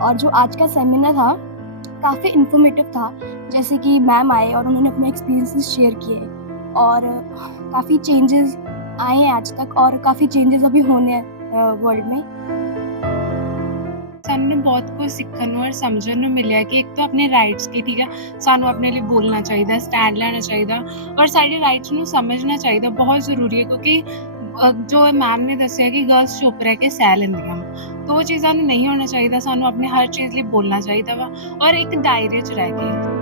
और जो आज का सेमिनार था काफ़ी इन्फॉर्मेटिव था जैसे कि मैम आए और उन्होंने अपने एक्सपीरियंसेस शेयर किए और काफ़ी चेंजेस आए हैं आज तक और काफ़ी चेंजेस अभी होने हैं वर्ल्ड में ਸਾਨੂੰ ਨਾ ਬਹੁਤ ਕੁਝ ਸਿੱਖਣ ਨੂੰ ਔਰ ਸਮਝਣ ਨੂੰ ਮਿਲਿਆ ਕਿ ਇੱਕ ਤਾਂ ਆਪਣੇ ਰਾਈਟਸ ਕੀ ਠੀਕ ਹੈ ਸਾਨੂੰ ਆਪਣੇ ਲਈ ਬੋਲਣਾ ਚਾਹੀਦਾ ਸਟੈਂਡ ਲੈਣਾ ਚਾਹੀਦਾ ਔਰ ਸਾਡੇ ਰਾਈਟਸ ਨੂੰ ਸਮਝਣਾ ਚਾਹੀਦਾ ਬਹੁਤ ਜ਼ਰੂਰੀ ਹੈ ਕਿਉਂਕਿ ਅ, ਜੋ ਮੈਮ ਨੇ ਦੱਸਿਆ ਕਿ ਗਰਲਸ ਚੁੱਪ ਰਹਿ ਕੇ ਸਹਿ ਲੈਂਦੀਆਂ ਵਾ ਤਾਂ ਉਹ ਚੀਜ਼ਾਂ ਨੂੰ ਨਹੀਂ ਹੋਣਾ ਚਾਹੀਦਾ, ਸਾਨੂੰ ਆਪਣੇ ਹਰ ਚੀਜ਼ ਲਈ ਬੋਲਣਾ ਚਾਹੀਦਾ ਵਾ ਔਰ ਇੱਕ ਦਾਇਰੇ 'ਚ ਰਹਿ ਕੇ।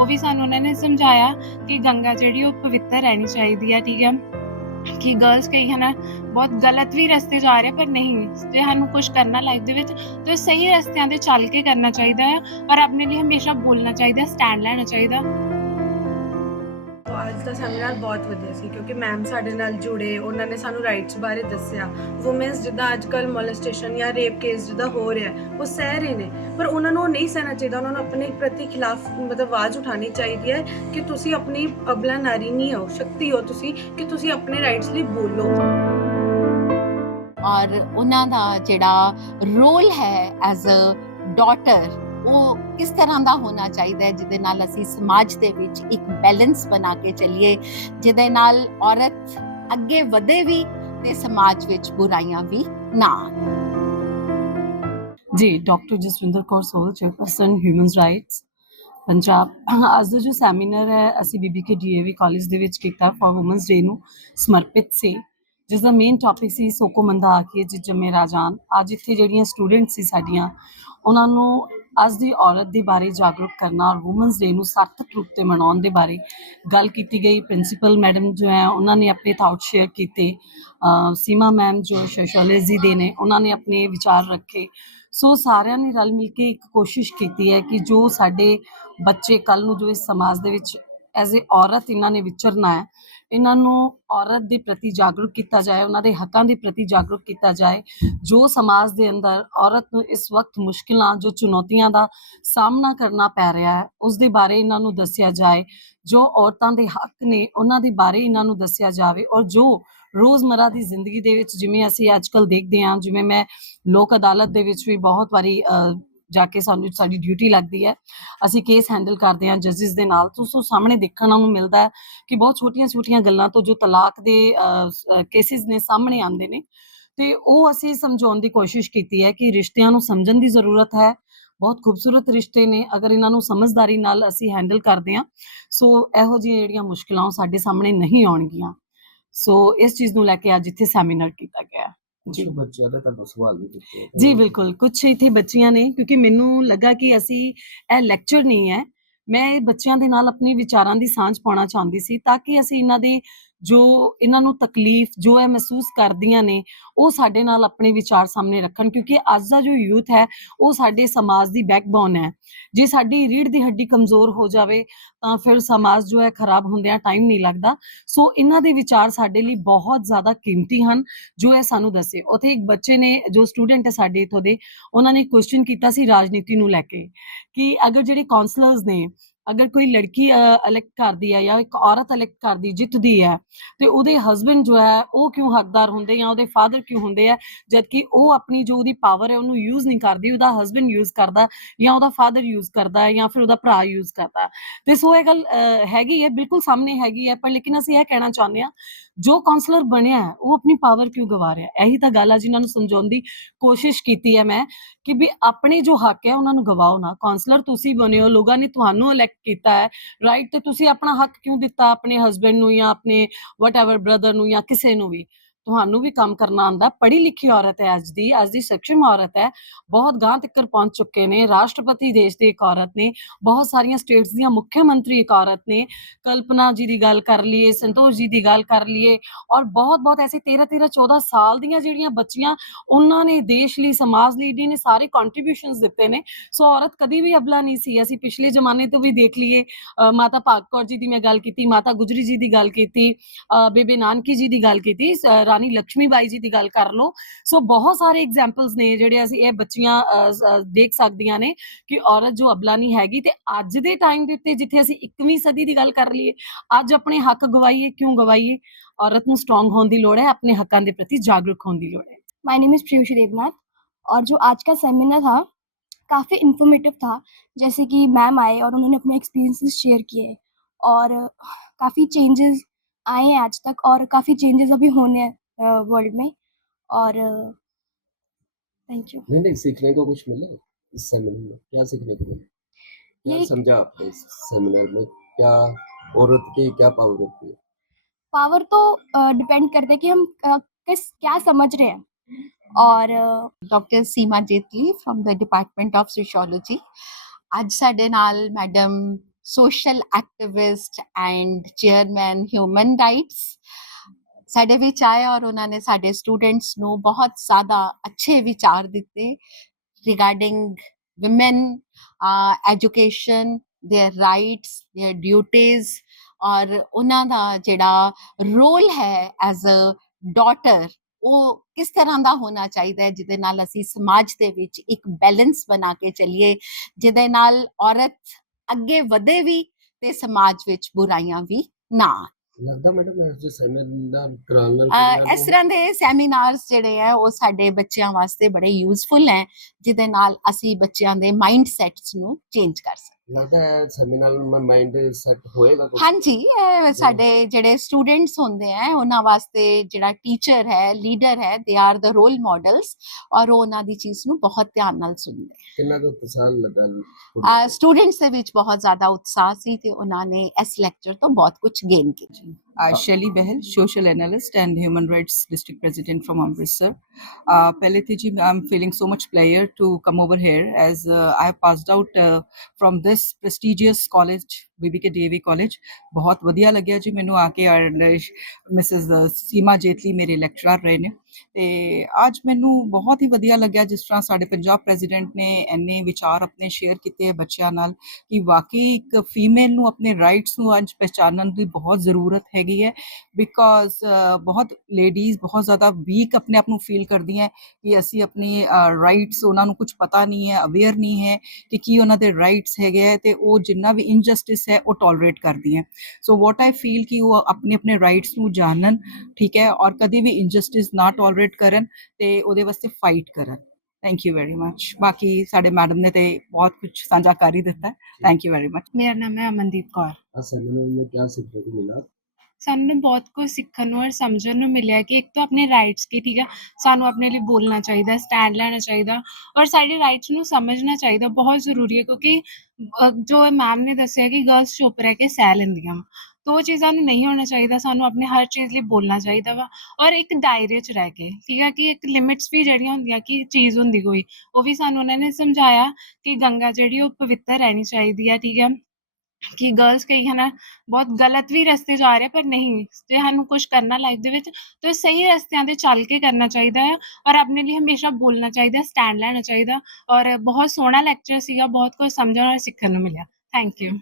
ਉਹ ਵੀ ਸਾਨੂੰ ਉਹਨਾਂ ਨੇ ਸਮਝਾਇਆ ਕਿ ਗੰਗਾ ਜਿਹੜੀ ਉਹ ਪਵਿੱਤਰ ਰਹਿਣੀ ਚਾਹੀਦੀ ਆ, ਠੀਕ ਹੈ ਕਿ ਗਰਲਸ ਕਈ ਹਨਾ ਬਹੁਤ ਗਲਤ ਵੀ ਰਸਤੇ ਜਾ ਰਹੇ ਪਰ ਨਹੀਂ, ਜੇ ਸਾਨੂੰ ਕੁਝ ਕਰਨਾ ਲਾਈਫ ਦੇ ਵਿੱਚ, ਤਾਂ ਸਹੀ ਰਸਤਿਆਂ ਤੇ ਚੱਲ ਕੇ ਕਰਨਾ ਚਾਹੀਦਾ ਹੈ ਔਰ ਆਪਣੇ ਲਈ ਹਮੇਸ਼ਾ ਬੋਲਣਾ ਚਾਹੀਦਾ ਸਟੈਂਡ ਲੈਣਾ ਚਾਹੀਦਾ। ਦਾ ਸੈਮੀਨਾਰ ਬਹੁਤ ਵਧੀਆ ਸੀ ਕਿਉਂਕਿ ਮੈਮ ਸਾਡੇ ਨਾਲ ਜੁੜੇ, ਉਹਨਾਂ ਨੇ ਸਾਨੂੰ ਰਾਈਟਸ ਬਾਰੇ ਦੱਸਿਆ। ਔਮਨਸ ਜਿੱਦਾਂ ਅੱਜ ਮੋਲੈਸਟੇਸ਼ਨ ਜਾਂ ਰੇਪ ਕੇਸ ਜਿੱਦਾਂ ਹੋ ਰਿਹਾ ਉਹ ਸਹਿ ਰਹੇ ਨੇ। ਪਰ ਉਹਨਾਂ ਨੂੰ ਨਹੀਂ ਸਹਿਣਾ ਚਾਹੀਦਾ, ਉਹਨਾਂ ਨੂੰ ਆਪਣੇ ਪ੍ਰਤੀ ਖਿਲਾਫ ਮਤਲਬ ਆਵਾਜ਼ ਉਠਾਉਣੀ ਚਾਹੀਦੀ ਹੈ ਕਿ ਤੁਸੀਂ ਆਪਣੀ ਅਬਲਾ ਨਾਰੀ ਨਹੀਂ ਹੋ, ਸ਼ਕਤੀ ਹੋ ਤੁਸੀਂ, ਕਿ ਤੁਸੀਂ ਆਪਣੇ ਰਾਈਟਸ ਲਈ ਬੋਲੋ। ਔਰ ਉਹਨਾਂ ਦਾ ਜਿਹੜਾ ਰੋਲ ਹੈ ਐਜ਼ ਅ ਡਾਟਰ ਉਹ ਕਿਸ ਤਰ੍ਹਾਂ ਦਾ ਹੋਣਾ ਚਾਹੀਦਾ ਹੈ, ਜਿਹਦੇ ਨਾਲ ਅਸੀਂ ਸਮਾਜ ਦੇ ਵਿੱਚ ਇੱਕ ਬੈਲੈਂਸ ਬਣਾ ਕੇ ਚੱਲੀਏ, ਜਿਹਦੇ ਨਾਲ ਔਰਤ ਅੱਗੇ ਵਧੇ ਵੀ ਤੇ ਸਮਾਜ ਵਿੱਚ ਬੁਰਾਈਆਂ ਵੀ ਨਾ ਜੀ, doctor Jaswinder Kaur Sol, chairperson human rights Punjab. ਅੱਜ ਦਾ ਜੋ ਸੈਮੀਨਾਰ ਹੈ, ਅਸੀਂ ਬੀਬੀਕੇ ਡੀਏਵੀ ਕਾਲਜ ਦੇ ਵਿੱਚ ਕੀਤਾ ਫॉर ਔਮਨਸ ਡੇ ਨੂੰ ਸਮਰਪਿਤ ਸੀ ਜਿਸ ਦਾ ਮੇਨ ਟਾਪਿਕ ਸੀ ਸੋਕੋ ਮੰਦਾ ਆਖੀਏ ਜਿ ਜੰਮੇ ਰਾਜਾਨ ਅੱਜ ਇੱਥੇ ਜਿਹੜੀਆਂ ਸਟੂਡੈਂਟਸ ਸੀ ਸਾਡੀਆਂ, ਉਹਨਾਂ ਨੂੰ ਅੱਜ ਦੀ ਔਰਤ ਦੇ ਬਾਰੇ ਜਾਗਰੂਕ ਕਰਨਾ ਔਰ ਔਮਨਸ ਡੇ ਨੂੰ ਸਾਰਥਕ ਰੂਪ ਤੇ ਮਨਾਉਣ ਦੇ ਬਾਰੇ ਗੱਲ ਕੀਤੀ ਗਈ। ਪ੍ਰਿੰਸੀਪਲ ਮੈਡਮ ਜੋ ਹੈ, ਉਹਨਾਂ ਨੇ ਆਪਣੇ ਥਾਟ ਸ਼ੇਅਰ ਕੀਤੇ। ਸੀਮਾ ਮੈਮ ਜੋ ਸੋਸ਼ੀਓਲੋਜੀ ਦੇ ਨੇ, ਉਹਨਾਂ ਨੇ ਆਪਣੇ ਵਿਚਾਰ ਰੱਖੇ। ਸੋ ਸਾਰਿਆਂ ਨੇ ਰਲ ਮਿਲ ਕੇ ਇੱਕ ਕੋਸ਼ਿਸ਼ ਕੀਤੀ ਹੈ ਕਿ ਜੋ ਸਾਡੇ ਬੱਚੇ ਕੱਲ ਨੂੰ ਜੋ ਇਸ ਸਮਾਜ ਦੇ ਵਿੱਚ ਐਜ਼ ਅ ਔਰਤ ਇਹਨਾਂ ਨੇ ਵਿਚਰਨਾ ਹੈ ਇਹਨਾਂ ਨੂੰ ਔਰਤ ਦੇ ਪ੍ਰਤੀ ਜਾਗਰੂਕ ਕੀਤਾ ਜਾਏ ਉਹਨਾਂ ਦੇ ਹੱਕਾਂ ਦੇ ਪ੍ਰਤੀ ਜਾਗਰੂਕ ਕੀਤਾ ਜਾਏ ਜੋ ਸਮਾਜ ਦੇ ਅੰਦਰ ਔਰਤ ਨੂੰ ਇਸ ਵਕਤ ਮੁਸ਼ਕਿਲਾਂ ਜੋ ਚੁਣੌਤੀਆਂ ਦਾ ਸਾਹਮਣਾ ਕਰਨਾ ਪੈ ਰਿਹਾ ਹੈ ਉਸ ਦੇ ਬਾਰੇ ਇਹਨਾਂ ਨੂੰ ਦੱਸਿਆ ਜਾਏ ਜੋ ਔਰਤਾਂ ਦੇ ਹੱਕ ਨੇ ਉਹਨਾਂ ਦੇ ਬਾਰੇ ਇਹਨਾਂ ਨੂੰ ਦੱਸਿਆ ਜਾਵੇ ਔਰ ਜੋ ਰੋਜ਼ਮਰਾ ਦੀ ਜ਼ਿੰਦਗੀ ਦੇ ਵਿੱਚ ਜਿਵੇਂ ਅਸੀਂ ਅੱਜਕੱਲ ਦੇਖਦੇ ਹਾਂ ਜਿਵੇਂ ਮੈਂ ਲੋਕ ਅਦਾਲਤ ਦੇ ਵਿੱਚ ਵੀ ਬਹੁਤ ਵਾਰੀ ਅ, ਜਾ ਕੇ ਸਾਨੂੰ, ਸਾਡੀ ਡਿਊਟੀ ਲੱਗਦੀ ਹੈ। ਅਸੀਂ ਕੇਸ ਹੈਂਡਲ ਕਰਦੇ ਹਾਂ ਜੱਜਿਸ ਦੇ ਨਾਲ। ਤੋਂ ਸੋ ਸਾਹਮਣੇ ਦੇਖਣ ਨੂੰ ਮਿਲਦਾ ਹੈ ਕਿ ਬਹੁਤ ਛੋਟੀਆਂ-ਛੋਟੀਆਂ ਗੱਲਾਂ ਤੋਂ ਜੋ ਤਲਾਕ ਦੇ ਕੇਸਿਸ ਨੇ ਸਾਹਮਣੇ ਆਉਂਦੇ ਨੇ। ਤੇ ਉਹ ਅਸੀਂ ਸਮਝਾਉਣ ਦੀ ਕੋਸ਼ਿਸ਼ ਕੀਤੀ ਹੈ ਕਿ ਰਿਸ਼ਤਿਆਂ ਨੂੰ ਸਮਝਣ ਦੀ ਜ਼ਰੂਰਤ ਹੈ। ਬਹੁਤ ਖੂਬਸੂਰਤ ਰਿਸ਼ਤੇ ਨੇ। ਅਗਰ ਇਹਨਾਂ ਨੂੰ ਸਮਝਦਾਰੀ ਨਾਲ ਅਸੀਂ ਹੈਂਡਲ ਕਰਦੇ ਹਾਂ, ਸੋ ਇਹੋ ਜਿਹੀਆਂ ਜਿਹੜੀਆਂ ਮੁਸ਼ਕਲਾਂ ਉਹ ਸਾਡੇ ਸਾਹਮਣੇ ਨਹੀਂ ਆਉਣਗੀਆਂ। ਸੋ ਇਸ ਚੀਜ਼ ਨੂੰ ਲੈ ਕੇ ਅੱਜ ਇੱਥੇ ਸੈਮੀਨਾਰ ਕੀਤਾ ਗਿਆ ਕੁਝ ਬੱਚਿਆਂ ਨੇ ਤੁਹਾਨੂੰ ਸਵਾਲ ਵੀ ਕੀਤੇ ਜੀ ਬਿਲਕੁਲ। ਕੁਝ ਇੱਥੇ ਬੱਚੀਆਂ ਨੇ ਕਿਉਂਕਿ ਮੈਨੂੰ ਲੱਗਾ ਕਿ ਅਸੀਂ ਇਹ ਲੈਕਚਰ ਨਹੀਂ ਹੈ। ਮੈਂ ਇਹ ਬੱਚਿਆਂ ਦੇ ਨਾਲ ਆਪਣੀ ਵਿਚਾਰਾਂ ਦੀ ਸਾਂਝ ਪਾਉਣਾ ਚਾਹੁੰਦੀ ਸੀ ਤਾਂ ਕਿ ਅਸੀਂ ਇਹਨਾਂ ਦੇ ਜੋ ਇਹਨਾਂ ਨੂੰ ਤਕਲੀਫ ਜੋ ਹੈ ਮਹਿਸੂਸ ਕਰਦੀਆਂ ਨੇ, ਉਹ ਸਾਡੇ ਨਾਲ ਆਪਣੇ ਵਿਚਾਰ ਸਾਹਮਣੇ ਰੱਖਣ, ਕਿਉਂਕਿ ਅੱਜ ਦਾ ਜੋ ਯੂਥ ਹੈ, ਉਹ ਸਾਡੇ ਸਮਾਜ ਦੀ ਬੈਕਬੋਨ ਹੈ। ਜੇ ਸਾਡੀ ਰੀੜ ਦੀ ਹੱਡੀ ਕਮਜ਼ੋਰ ਹੋ ਜਾਵੇ, ਤਾਂ ਫਿਰ ਸਮਾਜ ਜੋ ਹੈ ਖਰਾਬ ਹੁੰਦਿਆਂ ਟਾਈਮ ਨਹੀਂ ਲੱਗਦਾ। ਸੋ ਇਹਨਾਂ ਦੇ ਵਿਚਾਰ ਸਾਡੇ ਲਈ ਬਹੁਤ ਜ਼ਿਆਦਾ ਕੀਮਤੀ ਹਨ, ਜੋ ਇਹ ਸਾਨੂੰ ਦੱਸੇ। ਉੱਥੇ ਇੱਕ ਬੱਚੇ ਨੇ, ਜੋ ਸਟੂਡੈਂਟ ਹੈ ਸਾਡੇ ਇਥੋਂ ਦੇ, ਉਹਨਾਂ ਨੇ ਕੁਐਸਚਨ ਕੀਤਾ ਸੀ ਰਾਜਨੀਤੀ ਨੂੰ ਲੈ ਕੇ, ਕਿ ਅਗਰ ਜਿਹੜੇ ਕਾਉਂਸਲਰਸ ਨੇ ਅਗਰ ਕੋਈ ਲੜਕੀ ਇਲੈਕਟ ਕਰਦੀ ਹੈ ਜਾਂ ਇੱਕ ਔਰਤ ਇਲੈਕਟ ਕਰਦੀ, ਜਿੱਤਦੀ ਹੈ, ਤੇ ਉਹਦੇ ਹਸਬੰਡ ਜੋ ਹੈ, ਉਹ ਕਿਉਂ ਹੱਕਦਾਰ ਹੁੰਦੇ ਜਾਂ ਉਹਦੇ ਫਾਦਰ ਕਿਉਂ ਹੁੰਦੇ ਆ ਜਦਕਿ ਉਹ ਆਪਣੀ ਜੋ ਉਹਦੀ ਪਾਵਰ ਹੈ, ਉਹਨੂੰ ਯੂਜ਼ ਨਹੀਂ ਕਰਦੀ, ਉਹਦਾ ਹਸਬੰਡ ਯੂਜ਼ ਕਰਦਾ ਜਾਂ ਉਹਦਾ ਫਾਦਰ ਯੂਜ਼ ਕਰਦਾ ਜਾਂ ਫਿਰ ਉਹਦਾ ਭਰਾ ਯੂਜ਼ ਕਰਦਾ। ਤੇ ਸੋ ਇਹ ਗੱਲ ਹੈਗੀ ਹੈ, ਬਿਲਕੁਲ ਸਾਹਮਣੇ ਹੈਗੀ ਹੈ, ਪਰ ਲੇਕਿਨ ਅਸੀਂ ਇਹ ਕਹਿਣਾ ਚਾਹੁੰਦੇ ਹਾਂ, ਜੋ ਕਾਉਂਸਲਰ ਬਣਿਆ ਉਹ ਆਪਣੀ ਪਾਵਰ ਕਿਉਂ ਗਵਾ ਰਿਹਾ ਇਹੀ ਤਾਂ ਗੱਲ ਆ ਜਿਨ੍ਹਾਂ ਨੂੰ ਸਮਝਾਉਣ ਦੀ ਕੋਸ਼ਿਸ਼ ਕੀਤੀ ਹੈ ਮੈਂ ਕਿ ਵੀ ਆਪਣੇ ਜੋ ਹੱਕ ਹੈ, ਉਹਨਾਂ ਨੂੰ ਗਵਾਓ ਨਾ। ਕਾਉਂਸਲਰ ਤੁਸੀਂ ਬਣੇ ਹੋ, ਲੋਕਾਂ ਨੇ ਤੁਹਾਨੂੰ ਇਲੈਕਟ ਕੀਤਾ ਹੈ ਰਾਈਟ ਤੇ ਤੁਸੀਂ ਆਪਣਾ ਹੱਕ ਕਿਉਂ ਦਿੱਤਾ ਆਪਣੇ ਹਸਬੰਡ ਨੂੰ ਜਾਂ ਆਪਣੇ ਵਟਐਵਰ ਬ੍ਰਦਰ ਨੂੰ ਜਾਂ ਕਿਸੇ ਨੂੰ ਵੀ? ਤੁਹਾਨੂੰ ਵੀ ਕੰਮ ਕਰਨਾ ਆਂਦਾ ਪੜ੍ਹੀ ਲਿਖੀ ਔਰਤ ਹੈ ਅੱਜ ਦੀ ਅੱਜ ਦੀ ਸક્ષਮ ਔਰਤ ਹੈ। ਬਹੁਤ ਗਾਂ ਤੱਕ ਪਹੁੰਚ ਚੁੱਕੇ ਨੇ। ਰਾਸ਼ਟਰਪਤੀ ਦੇਸ਼ ਦੇ ਇੱਕ ਔਰਤ ਨੇ ਬਹੁਤ ਸਾਰੀਆਂ ਸਟੇਟਸ ਦੀਆਂ ਮੁੱਖ ਮੰਤਰੀ ਇੱਕ ਔਰਤ ਨੇ। ਕਲਪਨਾ ਜੀ ਦੀ ਗੱਲ ਕਰ ਲਈਏ ਸੰਤੋਸ਼ ਜੀ ਦੀ ਗੱਲ ਕਰ ਲਈਏ ਔਰ ਬਹੁਤ ਬਹੁਤ ਐਸੇ 13 13 14 ਸਾਲ ਦੀਆਂ ਜਿਹੜੀਆਂ ਬੱਚੀਆਂ ਉਹਨਾਂ ਨੇ ਦੇਸ਼ ਲਈ ਸਮਾਜ ਲਈ ਨੇ ਸਾਰੇ ਕੰਟਰੀਬਿਊਸ਼ਨਸ ਦਿੱਤੇ ਨੇ। ਸੋ ਔਰਤ ਕਦੀ ਵੀ ਅਬਲਾ ਨਹੀਂ ਸੀ। ਅਸੀਂ ਪਿਛਲੇ ਜ਼ਮਾਨੇ ਤੋਂ ਵੀ ਦੇਖ ਲਈਏ। ਅ, ਮਾਤਾ ਭਾਗ ਕੌਰ ਜੀ ਦੀ ਮੈਂ ਗੱਲ ਕੀਤੀ ਮਾਤਾ ਗੁਜਰੀ ਜੀ ਦੀ ਗੱਲ ਕੀਤੀ ਅ, ਬੇਬੇ ਨਾਨਕੀ ਜੀ ਦੀ ਗੱਲ ਕੀਤੀ। ਰਾਣੀ ਲక్ష్ਮੀਬਾਈ ਜੀ ਦੀ ਗੱਲ ਕਰ ਲਓ। ਸੋ ਬਹੁਤ ਸਾਰੇ ਐਗਜ਼ਾਮਪਲਸ ਨੇ ਜਿਹੜੇ ਅਸੀਂ ਇਹ ਬੱਚੀਆਂ ਦੇਖ ਸਕਦੀਆਂ ਨੇ ਕਿ ਔਰਤ ਜੋ ਅਬਲਾ ਨਹੀਂ ਹੈਗੀ ਤੇ ਅੱਜ ਦੇ ਟਾਈਮ ਦੇ ਉੱਤੇ ਜਿੱਥੇ ਅਸੀਂ 21ਵੀਂ ਸਦੀ ਦੀ ਗੱਲ ਕਰ ਲਈਏ, ਅੱਜ ਆਪਣੇ ਹੱਕ ਗਵਾਈਏ, ਕਿਉਂ ਗਵਾਈਏ? ਔਰਤ ਨੂੰ ਸਟਰੋਂਗ ਹੋਣ ਦੀ ਲੋੜ ਹੈ, ਆਪਣੇ ਹੱਕਾਂ ਦੇ ਪ੍ਰਤੀ ਜਾਗਰੂਕ ਹੋਣ ਦੀ ਲੋੜ है माय नेम इज़ ਦੇਵਨਾਥ ਔਰ ਜੋ ਅੱਜ आज ਸੈਮੀਨਾਰ सेमिनार था काफ़ी इन्फॉर्मेटिव था जैसे कि मैम आए और उन्होंने अपने एक्सपीरियंसेस शेयर किए और काफ़ी चेंजेस आए हैं आज तक और काफ़ी चेंजेस अभी होने वर्ल्ड में और थैंक यू नहीं नहीं सीखने को कुछ मिला इस सेमिनार में? क्या सीखने को मिला? क्या समझा आपने इस सेमिनार में? क्या औरत की क्या पावर होती है? पावर तो डिपेंड करता है कि हम किस क्या समझ रहे हैं। और doctor Seema Jaitley from the department of sociology आज साढ़े नाल madam social activist and chairman human rights ਸਾਡੇ ਵਿੱਚ ਆਏ ਔਰ ਉਹਨਾਂ ਨੇ ਸਾਡੇ ਸਟੂਡੈਂਟਸ ਨੂੰ ਬਹੁਤ ਜ਼ਿਆਦਾ ਅੱਛੇ ਵਿਚਾਰ ਦਿੱਤੇ regarding women uh, education their rights their duties ਔਰ ਉਹਨਾਂ ਦਾ ਜਿਹੜਾ ਰੋਲ ਹੈ ਐਜ਼ ਅ ਡਾਟਰ ਉਹ ਕਿਸ ਤਰ੍ਹਾਂ ਦਾ ਹੋਣਾ ਚਾਹੀਦਾ ਹੈ ਜਿਹਦੇ ਨਾਲ ਅਸੀਂ ਸਮਾਜ ਦੇ ਵਿੱਚ ਇੱਕ ਬੈਲੈਂਸ ਬਣਾ ਕੇ ਚੱਲੀਏ ਜਿਹਦੇ ਨਾਲ ਔਰਤ ਅੱਗੇ ਵਧੇ ਵੀ ਤੇ ਸਮਾਜ ਵਿੱਚ ਬੁਰਾਈਆਂ ਵੀ ਨਾ ਲੱਗਦਾ ਮੈਡਮ ਇਸ ਜੋ ਸੈਮੀਨਾਰ ਕਰਾਉਣ ਨਾਲ ਅਹ ਇਸ ਤਰ੍ਹਾਂ ਦੇ ਸੈਮੀਨਾਰਸ ਜਿਹੜੇ ਹੈ ਉਹ ਸਾਡੇ ਬੱਚਿਆਂ ਵਾਸਤੇ ਬੜੇ ਯੂਜ਼ਫੁਲ ਹੈ ਜਿਹਦੇ ਨਾਲ ਅਸੀਂ ਬੱਚਿਆਂ ਦੇ ਮਾਈਂਡ ਸੈਟਸ ਨੂੰ ਚੇਂਜ ਕਰ ਸਕਦੇ ਲੱਗਦਾ ਹੈ ਸੈਮੀਨਾਰ ਨਾਲ ਮਾਈਂਡ ਸੈਟ ਹੋਏਗਾ ਕੁਛ? ਹਾਂਜੀ ਇਹ ਸਾਡੇ ਜਿਹੜੇ ਸਟੂਡੈਂਟਸ ਹੁੰਦੇ ਆ ਉਹਨਾਂ ਵਾਸਤੇ ਜਿਹੜਾ ਟੀਚਰ ਹੈ ਲੀਡਰ ਹੈ they are the role models ਔਰ ਉਹ ਉਹਨਾਂ ਦੀ ਚੀਜ਼ ਨੂੰ ਬਹੁਤ ਧਿਆਨ ਨਾਲ ਸੁਣਦੇ ਕਿੰਨਾ ਕੁ ਉਤਸ਼ਾਹ ਲੱਗਾ ਸਟੂਡੈਂਟਸ ਦੇ ਵਿੱਚ ਬਹੁਤ ਜ਼ਿਆਦਾ ਉਤਸ਼ਾਹ ਸੀ ਤੇ ਉਹਨਾਂ ਨੇ ਇਸ ਲੈਕਚਰ ਤੋਂ ਬਹੁਤ ਕੁਝ ਗੇਨ ਕੀਤਾ। Uh, Shelly Behel, social analyst and human rights district president from Amritsar. Uh, Pehle to ji, I'm feeling so much pleasure to come over here as uh, I have passed out uh, from this prestigious college, BBK DAV college. ਬਹੁਤ ਵਧੀਆ ਲੱਗਿਆ ਜੀ ਮੈਨੂੰ ਆ ਕੇ ਔਰ Mrs ਸੀਮਾ ਜੇਤਲੀ ਮੇਰੇ lecturer ਰਹੇ ਨੇ ਤੇ ਅੱਜ ਮੈਨੂੰ ਬਹੁਤ ਹੀ ਵਧੀਆ ਲੱਗਿਆ ਜਿਸ ਤਰ੍ਹਾਂ ਸਾਡੇ ਪੰਜਾਬ ਪ੍ਰੈਜ਼ੀਡੈਂਟ ਨੇ ਇੰਨੇ ਵਿਚਾਰ ਆਪਣੇ ਸ਼ੇਅਰ ਕੀਤੇ ਹੈ ਬੱਚਿਆਂ ਨਾਲ ਕਿ ਵਾਕਈ ਇੱਕ ਫੀਮੇਲ ਨੂੰ ਆਪਣੇ ਰਾਈਟਸ ਨੂੰ ਅੱਜ ਪਹਿਚਾਨਣ ਦੀ ਬਹੁਤ ਜ਼ਰੂਰਤ ਹੈਗੀ ਹੈ ਬਿਕੋਜ਼ ਬਹੁਤ ਲੇਡੀਜ਼ ਬਹੁਤ ਜ਼ਿਆਦਾ ਵੀਕ ਆਪਣੇ ਆਪ ਨੂੰ ਫੀਲ ਕਰਦੀਆਂ ਕਿ ਅਸੀਂ ਆਪਣੀ ਰਾਈਟਸ ਉਹਨਾਂ ਨੂੰ ਕੁਝ ਪਤਾ ਨਹੀਂ ਹੈ ਅਵੇਅਰ ਨਹੀਂ ਹੈ ਕਿ ਕੀ ਉਹਨਾਂ ਦੇ ਰਾਈਟਸ ਹੈਗੇ ਹੈ ਤੇ ਉਹ ਜਿੰਨਾ ਵੀ ਇਨਜਸਟਿਸ ਹੈ ਉਹ ਟੋਲਰੇਟ ਕਰਦੀਆਂ ਸੋ ਵਾਟ ਆਈ ਫੀਲ ਕਿ ਉਹ ਆਪਣੇ ਆਪਣੇ ਰਾਈਟਸ ਨੂੰ ਜਾਣਨ ਠੀਕ ਹੈ ਔਰ ਕਦੇ ਵੀ ਇਨਜਸਟਿਸ ਨਾ ਟੋਲਰੇਟ ਕਰਨ ਤੇ ਉਹਦੇ ਵਾਸਤੇ ਫਾਈਟ ਕਰਨ ਥੈਂਕ ਯੂ ਵੈਰੀ ਮੱਚ ਬਾਕੀ ਸਾਡੇ ਮੈਡਮ ਨੇ ਤੇ ਬਹੁਤ ਕੁਝ ਸਾਂਝਾ ਕਰ ਹੀ ਦਿੱਤਾ ਥੈਂਕ ਯੂ ਵੈਰੀ ਮੱਚ ਮੇਰਾ ਨਾਮ ਹੈ ਅਮਨਦੀਪ ਕੌਰ ਅਸਲ ਵਿੱਚ ਮੈਂ ਕੀ ਸਿੱਖਣ ਨੂੰ ਮਿਲਾ ਸਾਨੂੰ ਬਹੁਤ ਕੁਝ ਸਿੱਖਣ ਨੂੰ ਔਰ ਸਮਝਣ ਨੂੰ ਮਿਲਿਆ ਕਿ ਇੱਕ ਤਾਂ ਆਪਣੇ ਰਾਈਟਸ ਕੀ ਠੀਕ ਆ ਸਾਨੂੰ ਆਪਣੇ ਲਈ ਬੋਲਣਾ ਚਾਹੀਦਾ ਸਟੈਂਡ ਲੈਣਾ ਚਾਹੀਦਾ ਔਰ ਸਾਡੇ ਰਾਈਟਸ ਨੂੰ ਸਮਝਣਾ ਚਾਹੀਦਾ ਬਹੁਤ ਜ਼ਰੂਰੀ ਹੈ ਕਿਉਂਕਿ ਅ, ਜੋ ਮੈਮ ਨੇ ਦੱਸਿਆ ਕਿ ਗਰਲਸ ਚੁੱਪ ਰਹਿ ਕੇ ਸਹਿ ਲੈਂਦੀਆਂ ਵਾ ਤੋ ਉਹ ਚੀਜ਼ਾਂ ਨੂੰ ਨਹੀਂ ਹੋਣਾ ਚਾਹੀਦਾ ਸਾਨੂੰ ਆਪਣੇ ਹਰ ਚੀਜ਼ ਲਈ ਬੋਲਣਾ ਚਾਹੀਦਾ ਵਾ ਔਰ ਇੱਕ ਦਾਇਰੇ 'ਚ ਰਹਿ ਕੇ ਠੀਕ ਆ ਕਿ ਇੱਕ ਲਿਮਿਟਸ ਵੀ ਜਿਹੜੀਆਂ ਹੁੰਦੀਆਂ ਕਿ ਚੀਜ਼ ਹੁੰਦੀ ਕੋਈ ਉਹ ਵੀ ਸਾਨੂੰ ਉਹਨਾਂ ਨੇ ਸਮਝਾਇਆ ਕਿ ਗੰਗਾ ਜਿਹੜੀ ਉਹ ਪਵਿੱਤਰ ਰਹਿਣੀ ਚਾਹੀਦੀ ਆ ਠੀਕ ਆ। ਕਿ ਗਰਲਸ ਕਈ ਹੈ ਨਾ ਬਹੁਤ ਗਲਤ ਵੀ ਰਸਤੇ ਜਾ ਰਹੇ ਪਰ ਨਹੀਂ ਜੇ ਸਾਨੂੰ ਕੁਝ ਕਰਨਾ ਲਾਈਫ ਦੇ ਵਿੱਚ ਤਾਂ ਸਹੀ ਰਸਤਿਆਂ ਤੇ ਚੱਲ ਕੇ ਕਰਨਾ ਚਾਹੀਦਾ ਹੈ ਔਰ ਆਪਣੇ ਲਈ ਹਮੇਸ਼ਾ ਬੋਲਣਾ ਚਾਹੀਦਾ ਸਟੈਂਡ ਲੈਣਾ ਚਾਹੀਦਾ ਔਰ ਬਹੁਤ ਸੋਹਣਾ ਲੈਕਚਰ ਸੀਗਾ ਬਹੁਤ ਕੁਝ ਸਮਝਣ ਔਰ ਸਿੱਖਣ ਨੂੰ ਮਿਲਿਆ। ਥੈਂਕ ਯੂ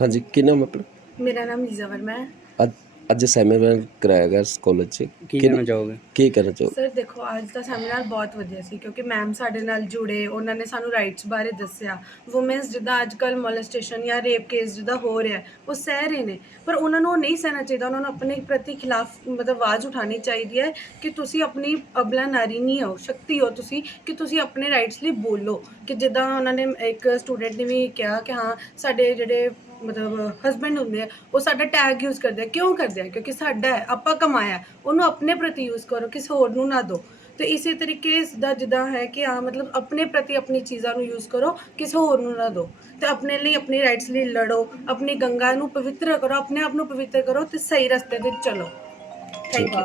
ਹਾਂਜੀ ਕੀ ਨਾਮ ਹੈ ਆਪਣਾ? ਮੇਰਾ ਨਾਮ ਲੀਜ਼ਾ ਵਰਮਾ ਹੈ। ਅੱਜ ਅੱਜ ਸੈਮੀਨਾਰ ਕਰਾਇਆ ਗਿਆ ਕਾਲਜ 'ਚ। ਕੀ ਕਹਿਣਾ ਚਾਹੋਗੇ? ਕੀ ਕਹਿਣਾ ਚਾਹੋ ਸਰ ਦੇਖੋ ਅੱਜ ਦਾ ਸੈਮੀਨਾਰ ਬਹੁਤ ਵਧੀਆ ਸੀ ਕਿਉਂਕਿ ਮੈਮ ਸਾਡੇ ਨਾਲ ਜੁੜੇ ਉਹਨਾਂ ਨੇ ਸਾਨੂੰ ਰਾਈਟਸ ਬਾਰੇ ਦੱਸਿਆ। ਔਮਨਸ ਜਿੱਦਾਂ ਅੱਜ ਕੱਲ ਮੋਲੈਸਟੇਸ਼ਨ ਜਾਂ ਰੇਪ ਕੇਸ ਜਿੱਦਾਂ ਹੋ ਰਿਹਾ ਉਹ ਸਹਿ ਰਹੇ ਨੇ। ਪਰ ਉਹਨਾਂ ਨੂੰ ਉਹ ਨਹੀਂ ਸਹਿਣਾ ਚਾਹੀਦਾ ਉਹਨਾਂ ਨੂੰ ਆਪਣੇ ਪ੍ਰਤੀ ਖਿਲਾਫ ਮਤਲਬ ਆਵਾਜ਼ ਉਠਾਉਣੀ ਚਾਹੀਦੀ ਹੈ ਕਿ ਤੁਸੀਂ ਆਪਣੀ ਅਬਲਾ ਨਾਰੀ ਨਹੀਂ ਹੋ ਸ਼ਕਤੀ ਹੋ ਤੁਸੀਂ ਕਿ ਤੁਸੀਂ ਆਪਣੇ ਰਾਈਟਸ ਲਈ ਬੋਲੋ। ਕਿ ਜਿੱਦਾਂ ਉਹਨਾਂ ਨੇ ਇੱਕ ਸਟੂਡੈਂਟ ਨੇ ਵੀ ਕਿਹਾ ਕਿ ਹਾਂ ਸਾਡੇ ਜਿਹੜੇ ਮਤਲਬ ਹਸਬੈਂਡ ਹੁੰਦੇ ਆ, ਉਹ ਸਾਡਾ ਟੈਗ ਯੂਜ਼ ਕਰਦੇ ਆ। ਕਿਉਂ ਕਰਦੇ ਆ? ਕਿਉਂਕਿ ਸਾਡਾ ਹੈ, ਆਪਾਂ ਕਮਾਇਆ ਉਹਨੂੰ ਆਪਣੇ ਪ੍ਰਤੀ ਯੂਜ਼ ਕਰੋ, ਕਿਸੇ ਹੋਰ ਨੂੰ ਨਾ ਦਿਓ। ਤੇ ਇਸੇ ਤਰੀਕੇ ਦਾ ਜਿੱਦਾਂ ਹੈ ਕਿ ਹਾਂ ਮਤਲਬ ਆਪਣੇ ਪ੍ਰਤੀ ਆਪਣੀ ਚੀਜ਼ਾਂ ਨੂੰ ਯੂਜ਼ ਕਰੋ, ਕਿਸੇ ਹੋਰ ਨੂੰ ਨਾ ਦਿਓ। ਤੇ ਆਪਣੇ ਲਈ, ਆਪਣੀ ਰਾਈਟਸ ਲਈ ਲੜੋ, ਆਪਣੀ ਗੰਗਾ ਨੂੰ ਪਵਿੱਤਰ ਕਰੋ, ਆਪਣੇ ਆਪ ਨੂੰ ਪਵਿੱਤਰ ਕਰੋ ਤੇ ਸਹੀ ਰਸਤੇ ਤੇ ਚਲੋ। Thank you